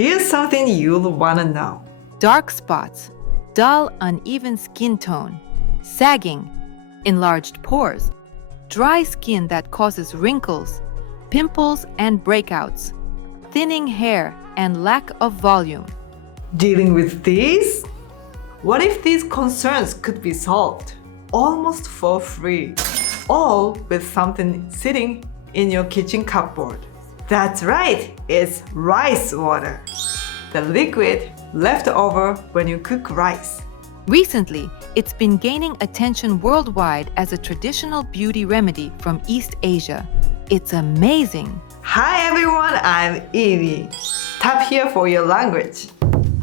here's something you'll wanna know. Dark spots, dull, uneven skin tone, sagging, enlarged pores, dry skin that causes wrinkles, pimples and breakouts, thinning hair, and lack of volume. Dealing with these? What if these concerns could be solved almost for free? All with something sitting in your kitchen cupboard. That's right, it's rice water. The liquid left over when you cook rice. Recently, it's been gaining attention worldwide as a traditional beauty remedy from East Asia. It's amazing. Hi everyone, I'm Evie. Tap here for your language.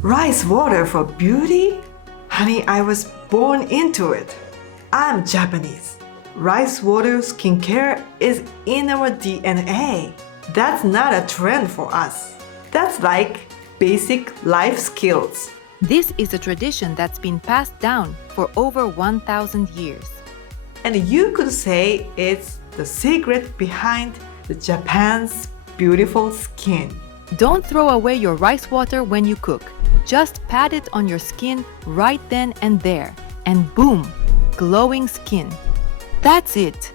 Rice water for beauty? Honey, I was born into it. I'm Japanese. Rice water skincare is in our DNA. That's not a trend for us. That's like basic life skills. This is a tradition that's been passed down for over 1,000 years. And you could say it's the secret behind the Japan's beautiful skin. Don't throw away your rice water when you cook. Just pat it on your skin right then and there, and boom, glowing skin. That's it.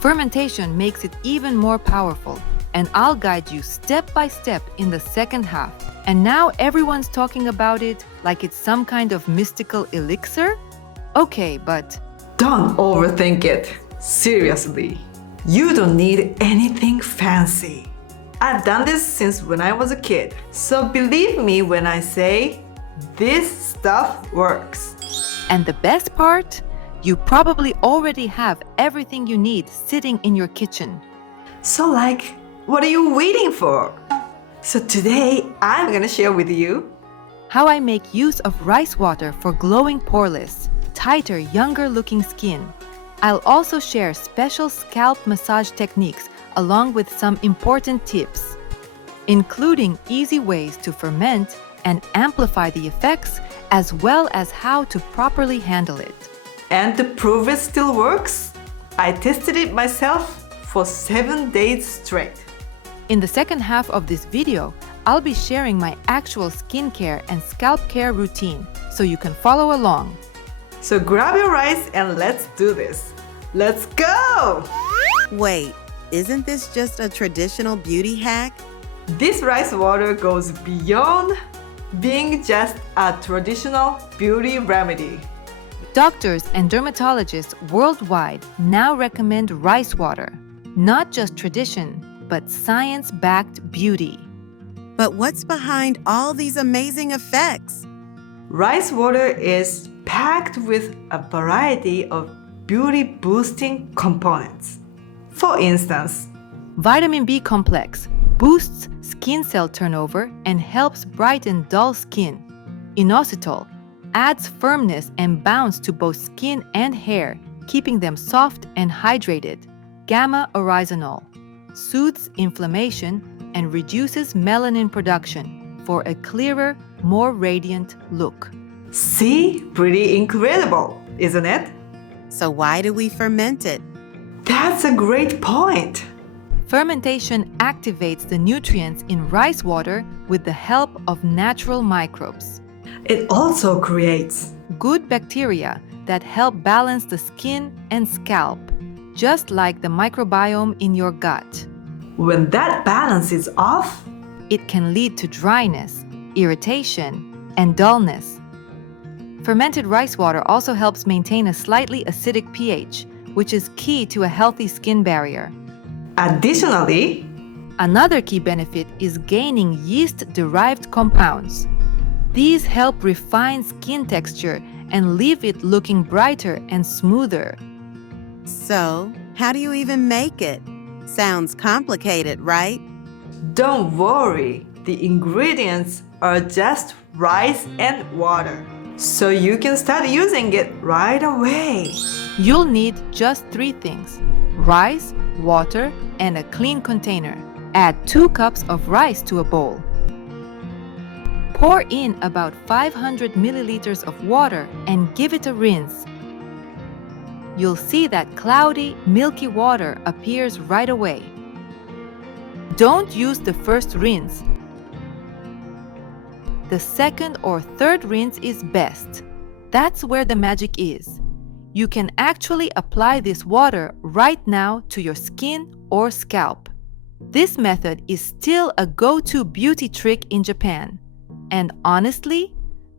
Fermentation makes it even more powerful, and I'll guide you step by step in the second half. And now everyone's talking about it like it's some kind of mystical elixir? Okay, but Don't overthink it. Seriously. You don't need anything fancy. I've done this since when I was a kid. So believe me when I say this stuff works. And the best part? You probably already have everything you need sitting in your kitchen. So what are you waiting for? So today I'm gonna share with you How I make use of rice water for glowing poreless, tighter, younger looking skin. I'll also share special scalp massage techniques along with some important tips, including easy ways to ferment and amplify the effects, as well as how to properly handle it. and to prove it still works, I tested it myself for 7 days straight. In the second half of this video, I'll be sharing my actual skincare and scalp care routine so you can follow along. So grab your rice and let's do this. Let's go! Wait, isn't this just a traditional beauty hack? This rice water goes beyond being just a traditional beauty remedy. Doctors and dermatologists worldwide now recommend rice water, not just tradition, but science-backed beauty. But what's behind all these amazing effects? Rice water is packed with a variety of beauty-boosting components. For instance, Vitamin B complex boosts skin cell turnover and helps brighten dull skin. Inositol adds firmness and bounce to both skin and hair, keeping them soft and hydrated. Gamma oryzanol soothes inflammation and reduces melanin production for a clearer, more radiant look. see? Pretty incredible, isn't it? So why do we ferment it? That's a great point. Fermentation activates the nutrients in rice water with the help of natural microbes. It also creates Good bacteria that help balance the skin and scalp, just like the microbiome in your gut. when that balance is off, It can lead to dryness, irritation, and dullness. Fermented rice water also helps maintain a slightly acidic pH, which is key to a healthy skin barrier. additionally, Another key benefit is gaining yeast-derived compounds. These help refine skin texture and leave it looking brighter and smoother. So, how do you even make it? Sounds complicated, right? don't worry, the ingredients are just rice and water. So you can start using it right away. You'll need just 3 things: rice, water, and a clean container. Add 2 cups of rice to a bowl. Pour in about 500 milliliters of water and give it a rinse. You'll see that cloudy, milky water appears right away. Don't use the first rinse. the second or third rinse is best. That's where the magic is. You can actually apply this water right now to your skin or scalp. This method is still a go-to beauty trick in Japan. And honestly,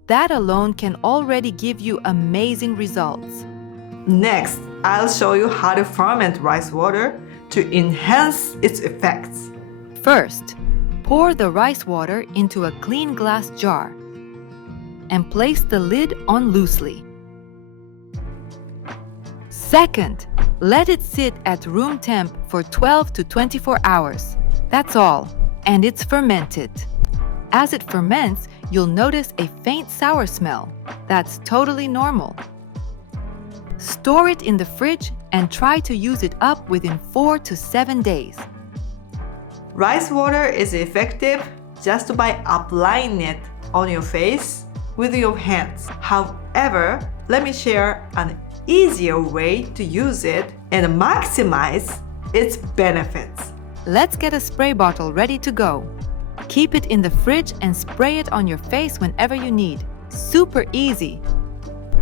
that alone can already give you amazing results. Next, I'll show you how to ferment rice water to enhance its effects. First, pour the rice water into a clean glass jar and place the lid on loosely. Second, let it sit at room temp for 12 to 24 hours. That's all, and it's fermented. As it ferments, you'll notice a faint sour smell. That's totally normal. Store it in the fridge and try to use it up within 4 to 7 days. Rice water is effective just by applying it on your face with your hands. However, let me share an easier way to use it and maximize its benefits. Let's get a spray bottle ready to go. Keep it in the fridge and spray it on your face whenever you need. Super easy.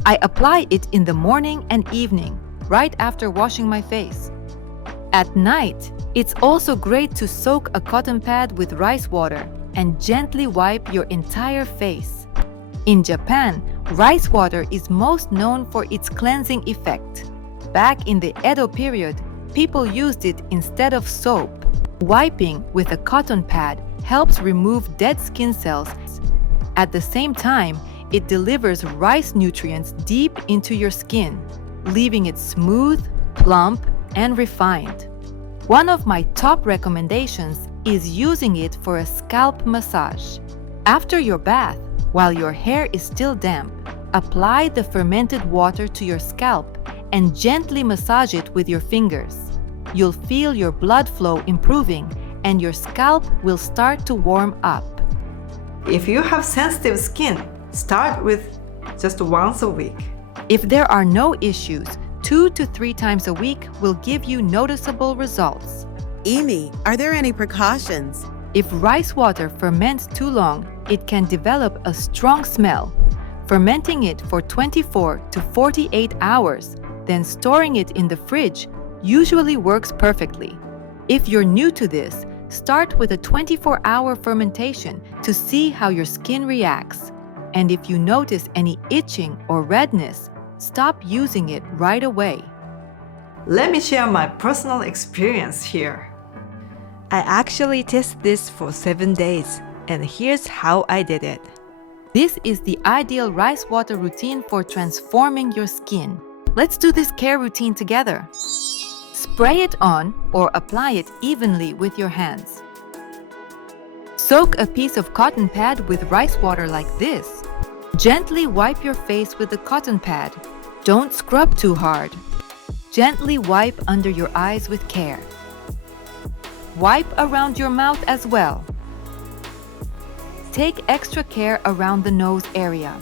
I apply it in the morning and evening, right after washing my face. At night, it's also great to soak a cotton pad with rice water and gently wipe your entire face. In Japan, rice water is most known for its cleansing effect. Back in the Edo period, people used it instead of soap. Wiping with a cotton pad helps remove dead skin cells. At the same time, it delivers rice nutrients deep into your skin, leaving it smooth, plump, and refined. One of my top recommendations is using it for a scalp massage. After your bath, while your hair is still damp, apply the fermented water to your scalp and gently massage it with your fingers. You'll feel your blood flow improving and your scalp will start to warm up. If you have sensitive skin, start with just once a week. If there are no issues, 2 to 3 times a week will give you noticeable results. Amy, are there any precautions? If rice water ferments too long, it can develop a strong smell. Fermenting it for 24 to 48 hours, then storing it in the fridge usually works perfectly. If you're new to this, start with a 24-hour fermentation to see how your skin reacts. And if you notice any itching or redness, stop using it right away. Let me share my personal experience here. I actually tested this for 7 days, and here's how I did it. This is the ideal rice water routine for transforming your skin. Let's do this care routine together. Spray it on or apply it evenly with your hands. Soak a piece of cotton pad with rice water like this. Gently wipe your face with the cotton pad. Don't scrub too hard. Gently wipe under your eyes with care. Wipe around your mouth as well. Take extra care around the nose area.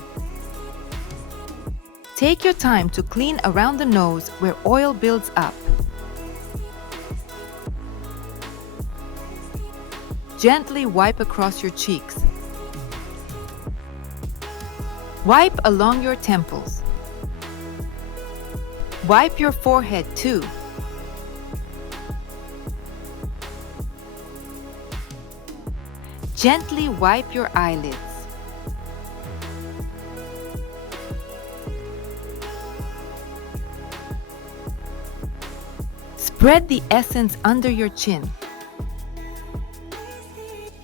Take your time to clean around the nose where oil builds up. Gently wipe across your cheeks. Wipe along your temples. Wipe your forehead too. Gently wipe your eyelids. Spread the essence under your chin.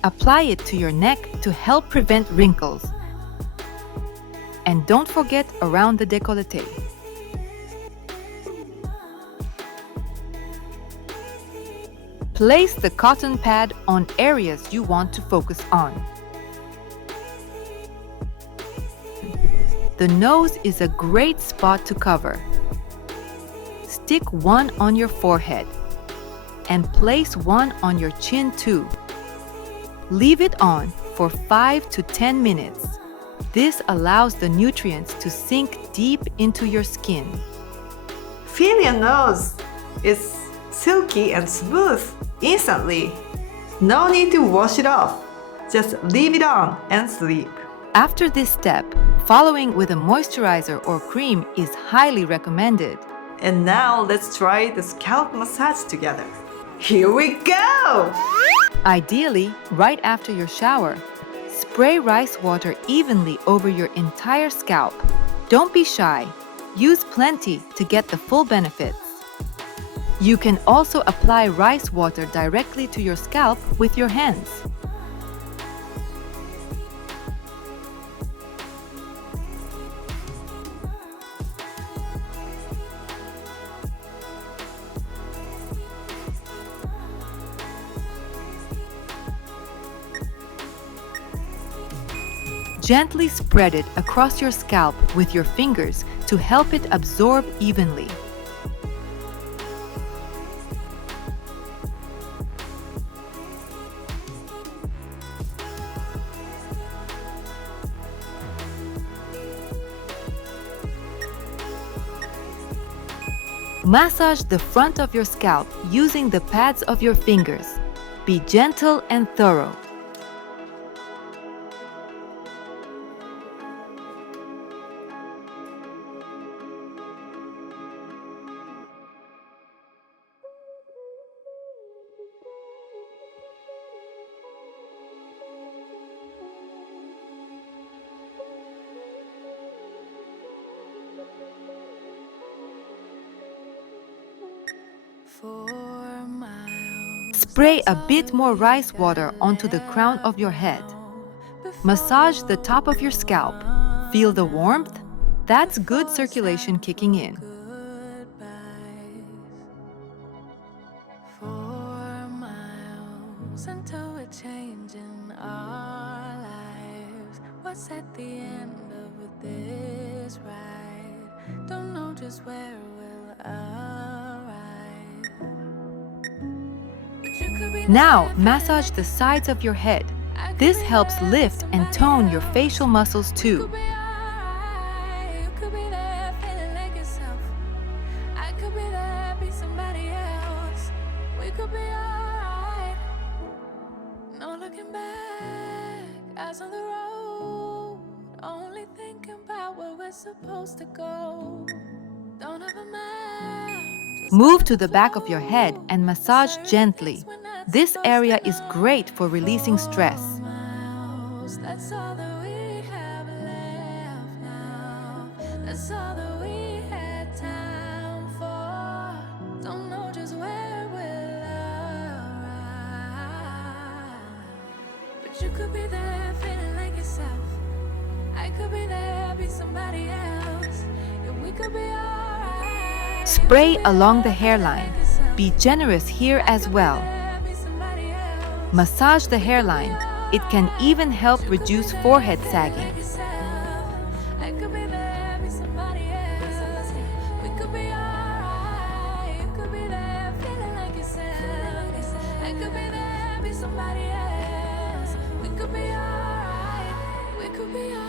Apply it to your neck to help prevent wrinkles. And don't forget around the décolleté. Place the cotton pad on areas you want to focus on. The nose is a great spot to cover. Stick one on your forehead and place one on your chin too. Leave it on for 5 to 10 minutes. This allows the nutrients to sink deep into your skin. Feel your nose. It's silky and smooth instantly. No need to wash it off. Just leave it on and sleep. After this step, following with a moisturizer or cream is highly recommended. And now let's try the scalp massage together. Here we go! Ideally, right after your shower, spray rice water evenly over your entire scalp. Don't be shy. Use plenty to get the full benefits. You can also apply rice water directly to your scalp with your hands. Gently spread it across your scalp with your fingers to help it absorb evenly. Massage the front of your scalp using the pads of your fingers. Be gentle and thorough. Spray a bit more rice water onto the crown of your head. Massage the top of your scalp. Feel the warmth? That's good circulation kicking in. Until a change in our lives. What's at the end of this ride? Don't know just where we'll arrive. Now, massage the sides of your head. This helps lift and tone your facial muscles too. On the road, only thinking about where we're supposed to go. Don't have a map. Move to the back of your head and massage gently. This area is great for releasing stress. That's all that we have left now. That's all that we had time for. Don't know just where we'll arrive, but you could be there. I could be there, be somebody else. Yeah, we could be alright. Spray along the hairline. Be generous here as well. Massage the hairline. It can even help reduce forehead sagging. I could be there, be somebody else. We could be alright. You could be there, feeling like yourself. I could be there, be somebody else. We could be alright. We could be alright.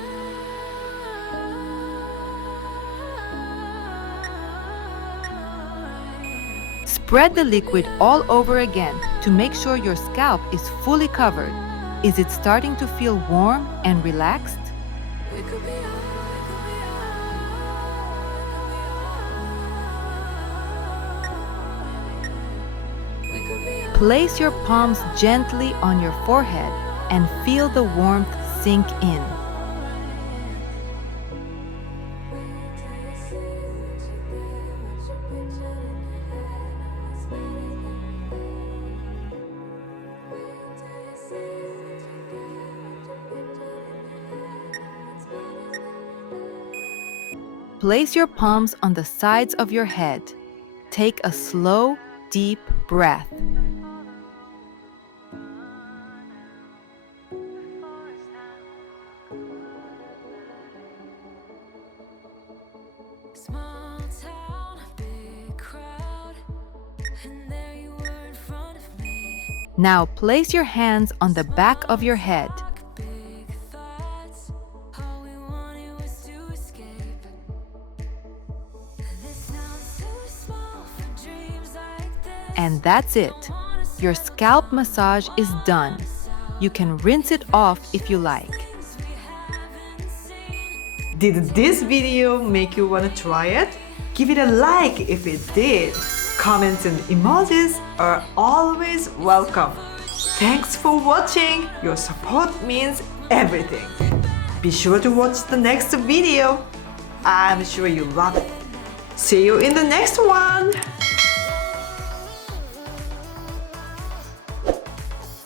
Spread the liquid all over again to make sure your scalp is fully covered. Is it starting to feel warm and relaxed? We could be alright. Place your palms gently on your forehead and feel the warmth sink in. Place your palms on the sides of your head. Take a slow, deep breath. Small town, big crowd, and there you were in front of me. Now place your hands on the back of your head. Big thoughts, all we wanted was to escape. This sounds too small for dreams like this. And that's it. Your scalp massage is done. You can rinse it off if you like. Things we haven't Did this video make you want to try it? Give it a like if it did. Comments and emojis are always welcome. Thanks for watching. Your support means everything. Be sure to watch the next video. I'm sure you love it. See you in the next one.